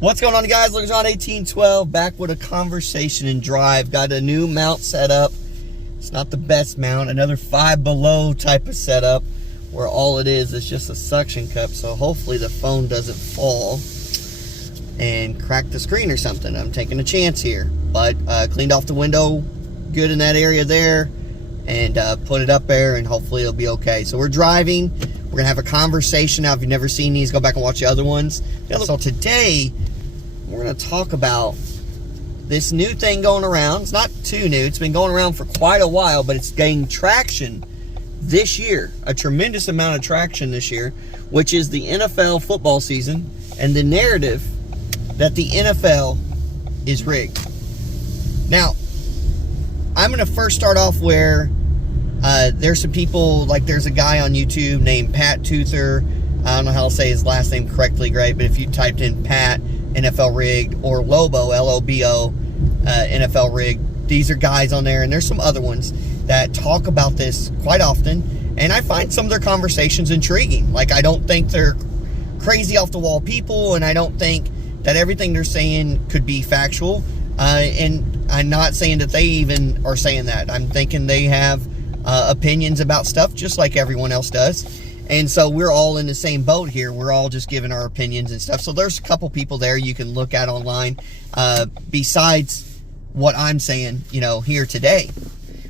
What's going on, guys? Look, John 1812 back with a conversation and drive. Got a new mount set up. It's not the best mount. Another Five Below type of setup where all it is just a suction cup. So hopefully the phone doesn't fall and crack the screen or something. I'm taking a chance here. But cleaned off the window good in that area there and put it up there, and hopefully it'll be okay. So we're driving. We're going to have a conversation. Now, if you've never seen these, go back and watch the other ones. So today, we're going to talk about this new thing going around. It's not too new. It's been going around for quite a while, but it's gaining traction this year. A tremendous amount of traction this year, which is the NFL football season and the narrative that the NFL is rigged. Now, I'm going to first start off where there's some people, like there's a guy on YouTube named Pat Tuther. I don't know how to say his last name correctly, great, but if you typed in Pat, NFL Rigged, or Lobo, L-O-B-O, NFL Rigged, these are guys on there, and there's some other ones that talk about this quite often, and I find some of their conversations intriguing. Like, I don't think they're crazy off-the-wall people, and I don't think that everything they're saying could be factual, and I'm not saying that they even are saying that. I'm thinking they have opinions about stuff just like everyone else does. And so we're all in the same boat here. We're all just giving our opinions and stuff. So there's a couple people there you can look at online besides what I'm saying, here today.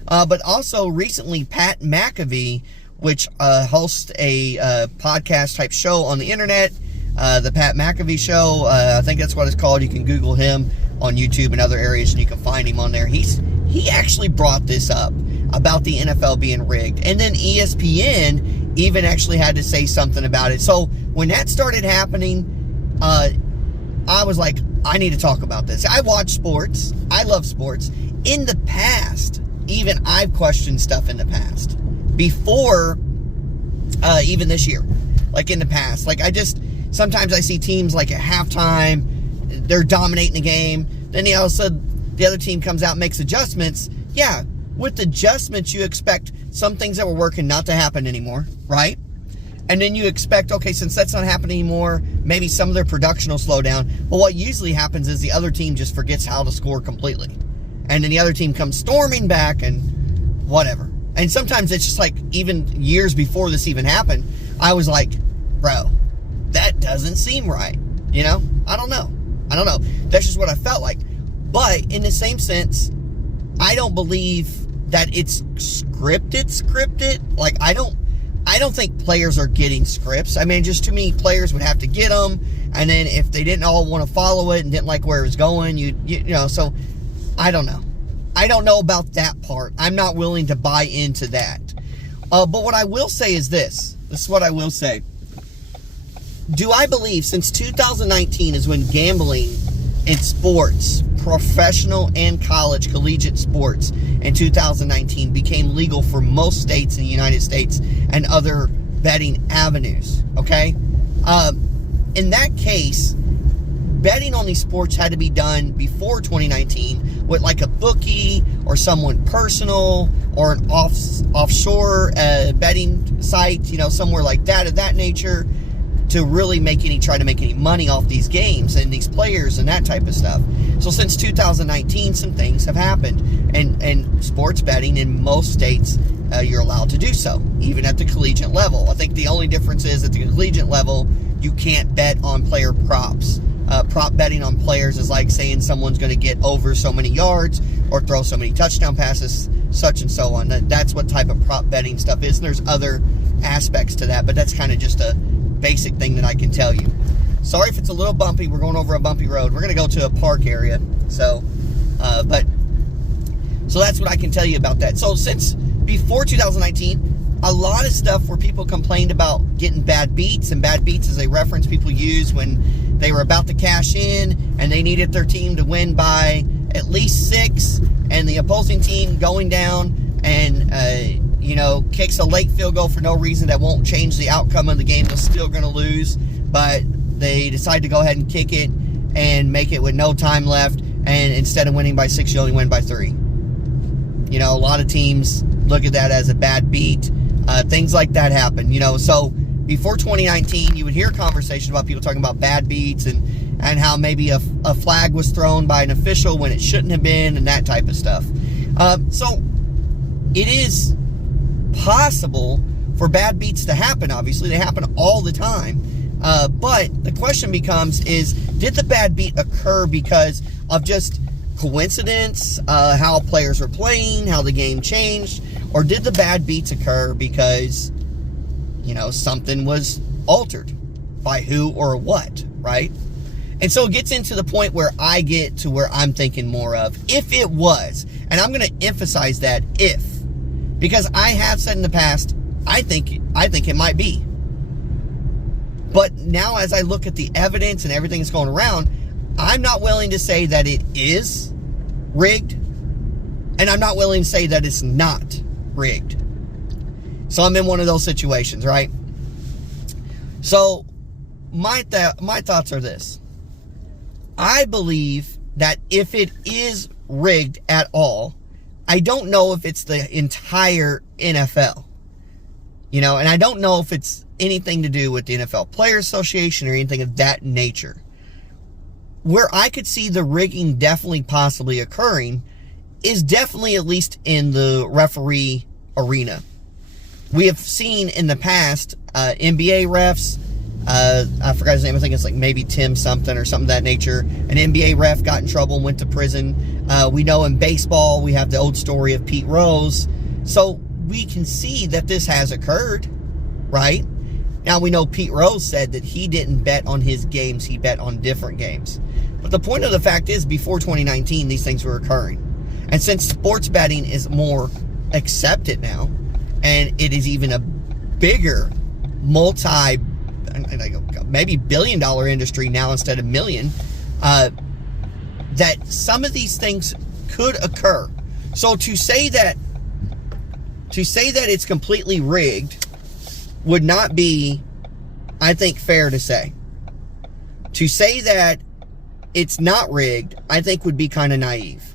But also recently, Pat McAfee, which hosts a podcast type show on the internet, the Pat McAfee Show, I think that's what it's called. You can Google him on YouTube and other areas, and you can find him on there. He actually brought this up about the NFL being rigged. And then ESPN even actually had to say something about it. So when that started happening, I was like, I need to talk about this. I watch sports. I love sports. In the past, even I've questioned stuff in the past. Before even this year. Like in the past. Like sometimes I see teams like at halftime, they're dominating the game. Then all of a sudden, the other team comes out and makes adjustments. Yeah, with adjustments, you expect some things that were working not to happen anymore, right? And then you expect, okay, since that's not happening anymore, maybe some of their production will slow down. But what usually happens is the other team just forgets how to score completely. And then the other team comes storming back and whatever. And sometimes it's just like, even years before this even happened, I was like, bro, that doesn't seem right. I don't know. That's just what I felt like. But in the same sense, I don't believe that it's scripted. Like, I don't think players are getting scripts. I mean, just too many players would have to get them, and then if they didn't all want to follow it and didn't like where it was going, so I don't know. I don't know about that part. I'm not willing to buy into that. But what I will say is this. This is what I will say. Do I believe since 2019 is when gambling in sports, professional and college, collegiate sports, in 2019 became legal for most states in the United States and other betting avenues, okay? In that case, betting on these sports had to be done before 2019 with like a bookie or someone personal or an offshore betting site, somewhere like that of that nature, to really try to make any money off these games and these players and that type of stuff. So since 2019, some things have happened. And sports betting in most states, you're allowed to do so, even at the collegiate level. I think the only difference is at the collegiate level, you can't bet on player props. Prop betting on players is like saying someone's going to get over so many yards or throw so many touchdown passes, such and so on. That's what type of prop betting stuff is. And there's other aspects to that, but that's kind of just a basic thing that I can tell you. Sorry if it's a little bumpy. We're going over a bumpy road. We're going to go to a park area. So that's what I can tell you about that. So since before 2019, a lot of stuff where people complained about getting bad beats, and bad beats is a reference people use when they were about to cash in and they needed their team to win by at least 6, and the opposing team going down and kicks a late field goal for no reason that won't change the outcome of the game. They're still going to lose, but they decide to go ahead and kick it and make it with no time left, and instead of winning by 6, you only win by 3. A lot of teams look at that as a bad beat. Things like that happen, so before 2019, you would hear conversations about people talking about bad beats and how maybe a flag was thrown by an official when it shouldn't have been, and that type of stuff. So it is possible for bad beats to happen. Obviously, they happen all the time. But the question becomes did the bad beat occur because of just coincidence, how players were playing, how the game changed, or did the bad beats occur because, something was altered by who or what, right? And so it gets into the point where I get to where I'm thinking more of, if it was, and I'm going to emphasize that if, because I have said in the past, I think it might be. But now as I look at the evidence and everything that's going around, I'm not willing to say that it is rigged, and I'm not willing to say that it's not rigged. So I'm in one of those situations, right? So my thoughts are this. I believe that if it is rigged at all, I don't know if it's the entire NFL. And I don't know if it's anything to do with the NFL Players Association or anything of that nature. Where I could see the rigging definitely possibly occurring is definitely at least in the referee arena. We have seen in the past NBA refs, I forgot his name, I think it's like maybe Tim something or something of that nature. An NBA ref got in trouble and went to prison. We know in baseball we have the old story of Pete Rose. So we can see that this has occurred, right? Now we know Pete Rose said that he didn't bet on his games, he bet on different games. But the point of the fact is, before 2019, these things were occurring. And since sports betting is more accepted now, and it is even a bigger maybe $billion industry now instead of million, that some of these things could occur. So to say that it's completely rigged would not be, I think, fair to say. To say that it's not rigged, I think would be kind of naive.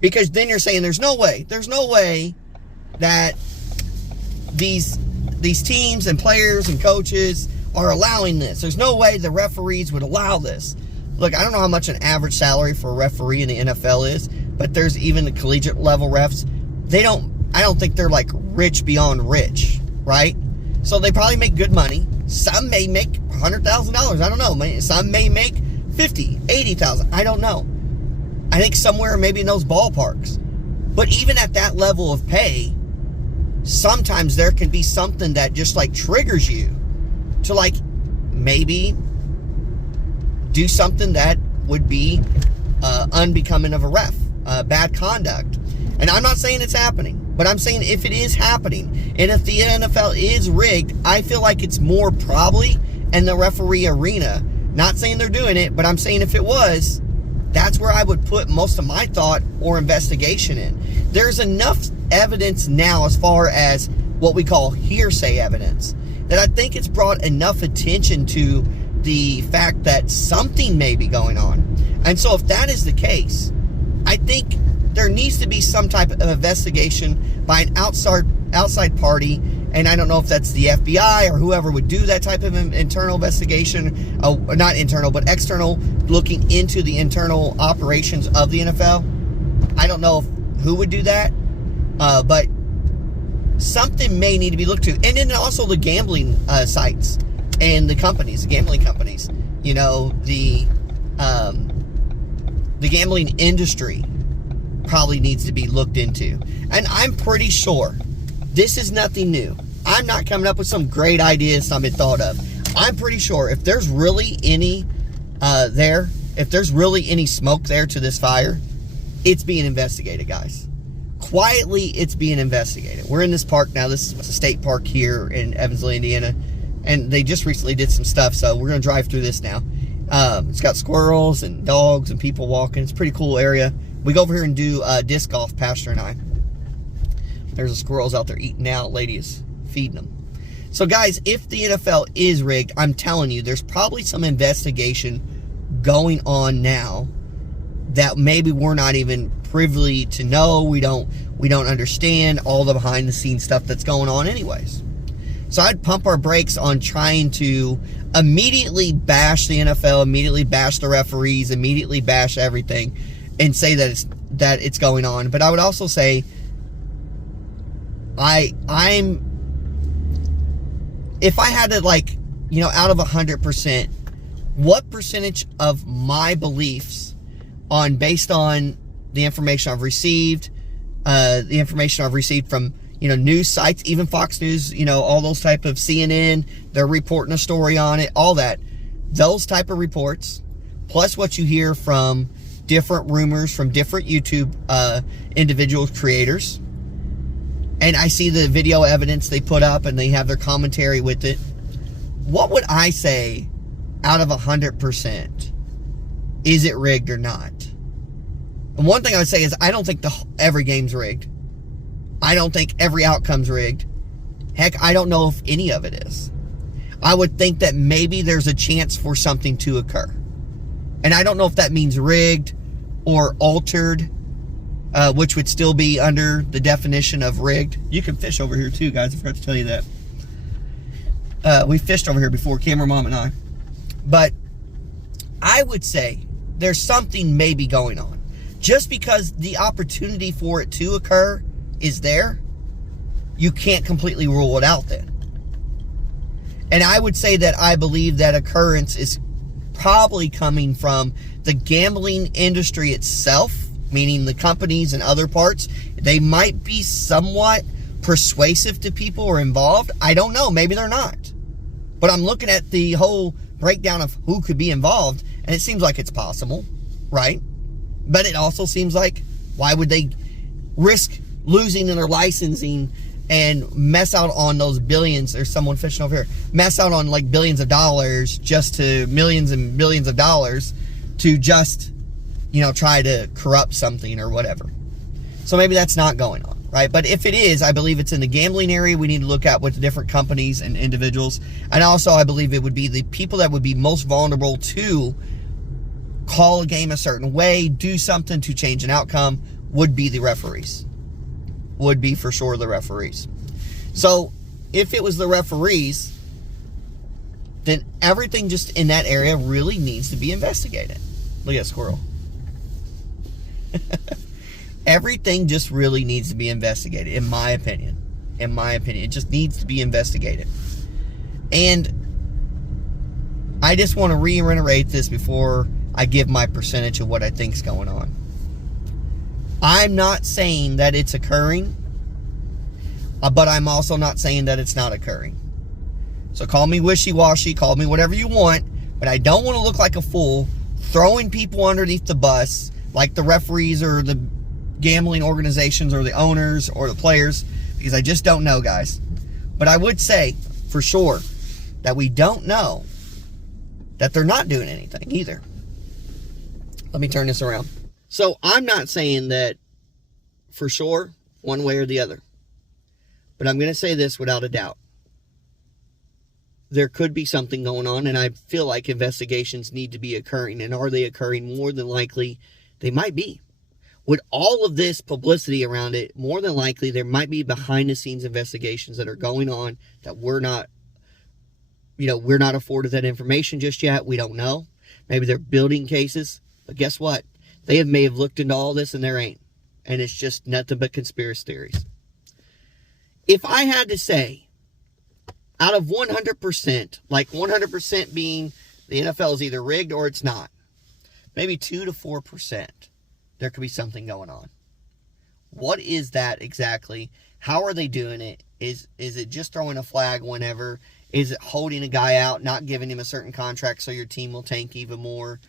Because then you're saying there's no way that these teams and players and coaches are allowing this. There's no way the referees would allow this. Look, I don't know how much an average salary for a referee in the NFL is, but there's even the collegiate level refs. I don't think they're like rich beyond rich, right? So they probably make good money. Some may make $100,000. I don't know. Some may make $50,000, $80,000. I don't know. I think somewhere maybe in those ballparks. But even at that level of pay, sometimes there can be something that just like triggers you to like maybe do something that would be unbecoming of a ref, bad conduct. And I'm not saying it's happening, but I'm saying if it is happening, and if the NFL is rigged, I feel like it's more probably in the referee arena. Not saying they're doing it, but I'm saying if it was, that's where I would put most of my thought or investigation in. There's enough evidence now, as far as what we call hearsay evidence, that I think it's brought enough attention to the fact that something may be going on. And so if that is the case, I think there needs to be some type of investigation by an outside party, and I don't know if that's the FBI or whoever would do that type of internal investigation, not internal, but external, looking into the internal operations of the NFL. I don't know who would do that, but something may need to be looked to. And then also the gambling sites and the gambling companies, the gambling industry probably needs to be looked into. And I'm pretty sure this is nothing new. I'm not coming up with some great idea something thought of. I'm pretty sure if there's really any if there's really any smoke there to this fire, it's being investigated, guys. Quietly, it's being investigated. We're in this park now. This is a state park here in Evansville, Indiana, and they just recently did some stuff, so we're going to drive through this now. It's got squirrels and dogs and people walking. It's a pretty cool area. We go over here and do disc golf, Pastor and I. There's the squirrels out there eating out. Lady is feeding them. So, guys, if the NFL is rigged, I'm telling you, there's probably some investigation going on now that maybe we're not even privy to know. We don't understand all the behind-the-scenes stuff that's going on anyways. So I'd pump our brakes on trying to immediately bash the NFL, immediately bash the referees, immediately bash everything, and say that it's going on. But I would also say if I had to, like, you know, out of 100%, what percentage of my beliefs based on the information I've received, the information I've received from, you know, news sites, even Fox News, you know, all those type of CNN, they're reporting a story on it, all that. Those type of reports, plus what you hear from different rumors from different YouTube individual creators, and I see the video evidence they put up and they have their commentary with it, what would I say out of 100%? Is it rigged or not? And one thing I would say is I don't think every game's rigged. I don't think every outcome's rigged. Heck, I don't know if any of it is. I would think that maybe there's a chance for something to occur. And I don't know if that means rigged or altered, which would still be under the definition of rigged. You can fish over here too, guys. I forgot to tell you that. We fished over here before, Camera Mom and I. But I would say there's something maybe going on. Just because the opportunity for it to occur is there, you can't completely rule it out then. And I would say that I believe that occurrence is probably coming from the gambling industry itself, meaning the companies and other parts. They might be somewhat persuasive to people who are involved. I don't know. Maybe they're not. But I'm looking at the whole breakdown of who could be involved, and it seems like it's possible, right? But it also seems like, why would they risk losing in their licensing and mess out on those billions? There's someone fishing over here. Mess out on like billions of dollars just to millions and billions of dollars to just, you know, try to corrupt something or whatever. So maybe that's not going on, right? But if it is, I believe it's in the gambling area. We need to look at with the different companies and individuals. And also, I believe it would be the people that would be most vulnerable to call a game a certain way, do something to change an outcome, would be the referees. Would be for sure the referees. So if it was the referees, then everything just in that area really needs to be investigated. Look at Squirrel. Everything just really needs to be investigated, in my opinion. In my opinion, it just needs to be investigated. And I just want to reiterate this before I give my percentage of what I think is going on. I'm not saying that it's occurring, but I'm also not saying that it's not occurring. So call me wishy-washy, call me whatever you want, but I don't want to look like a fool throwing people underneath the bus like the referees or the gambling organizations or the owners or the players, because I just don't know, guys. But I would say for sure that we don't know that they're not doing anything either. Let me turn this around. So I'm not saying that for sure, one way or the other. But I'm going to say this without a doubt. There could be something going on, and I feel like investigations need to be occurring. And are they occurring? More than likely, they might be. With all of this publicity around it, more than likely, there might be behind-the-scenes investigations that are going on that we're not afforded that information just yet. We don't know. Maybe they're building cases. But guess what? They may have looked into all this and there ain't. And it's just nothing but conspiracy theories. If I had to say, out of 100%, like 100% being the NFL is either rigged or it's not, maybe 2 to 4%, there could be something going on. What is that exactly? How are they doing it? Is it just throwing a flag whenever? Is it holding a guy out, not giving him a certain contract so your team will tank even more?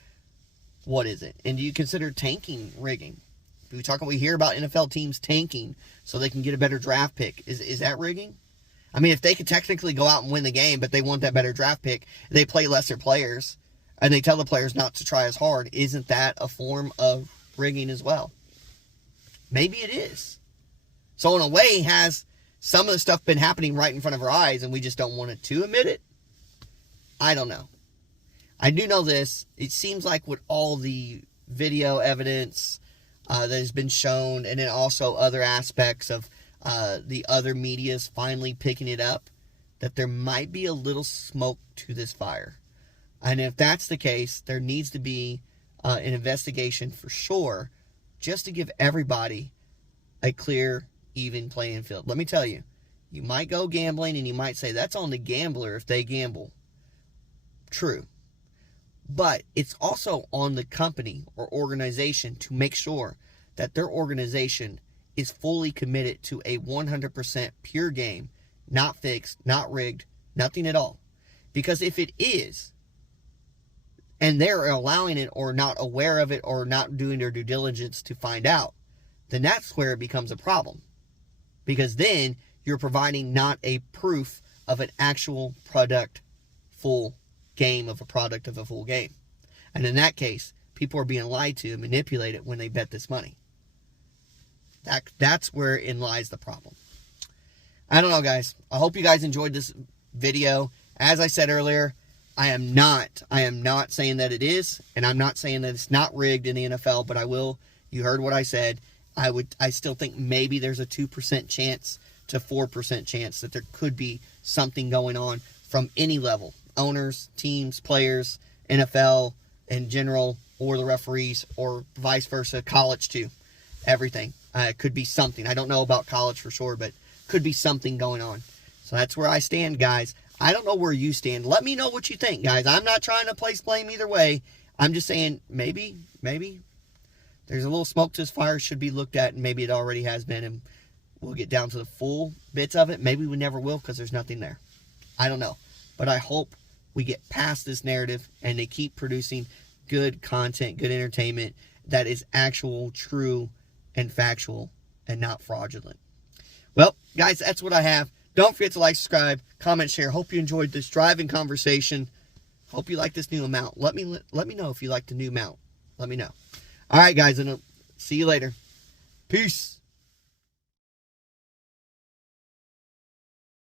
What is it? And do you consider tanking rigging? We hear about NFL teams tanking so they can get a better draft pick. Is that rigging? I mean, if they could technically go out and win the game, but they want that better draft pick, they play lesser players, and they tell the players not to try as hard, isn't that a form of rigging as well? Maybe it is. So in a way, has some of the stuff been happening right in front of our eyes and we just don't want it to admit it? I don't know. I do know this. It seems like with all the video evidence that has been shown, and then also other aspects of the other media's finally picking it up, that there might be a little smoke to this fire. And if that's the case, there needs to be an investigation for sure, just to give everybody a clear, even playing field. Let me tell you, you might go gambling and you might say that's on the gambler if they gamble. True. But it's also on the company or organization to make sure that their organization is fully committed to a 100% pure game, not fixed, not rigged, nothing at all. Because if it is, and they're allowing it or not aware of it or not doing their due diligence to find out, then that's where it becomes a problem. Because then you're providing not a proof of an actual product, full game of a product of a full game. And in that case, people are being lied to and manipulated when they bet this money. That's wherein lies the problem. I don't know, guys. I hope you guys enjoyed this video. As I said earlier, I am not saying that it is, and I'm not saying that it's not rigged in the NFL, but I will. You heard what I said. I still think maybe there's a 2% chance to 4% chance that there could be something going on from any level. Owners, teams, players, NFL in general, or the referees, or vice versa, college too. Everything. It could be something. I don't know about college for sure, but could be something going on. So that's where I stand, guys. I don't know where you stand. Let me know what you think, guys. I'm not trying to place blame either way. I'm just saying maybe there's a little smoke to this fire, should be looked at, and maybe it already has been, and we'll get down to the full bits of it. Maybe we never will because there's nothing there. I don't know. But I hope we get past this narrative and they keep producing good content, good entertainment that is actual, true, and factual, and not fraudulent. Well, guys, that's what I have. Don't forget to like, subscribe, comment, share. Hope you enjoyed this driving conversation. Hope you like this new mount. Let me know if you like the new mount. Let me know. All right, guys, and see you later. Peace.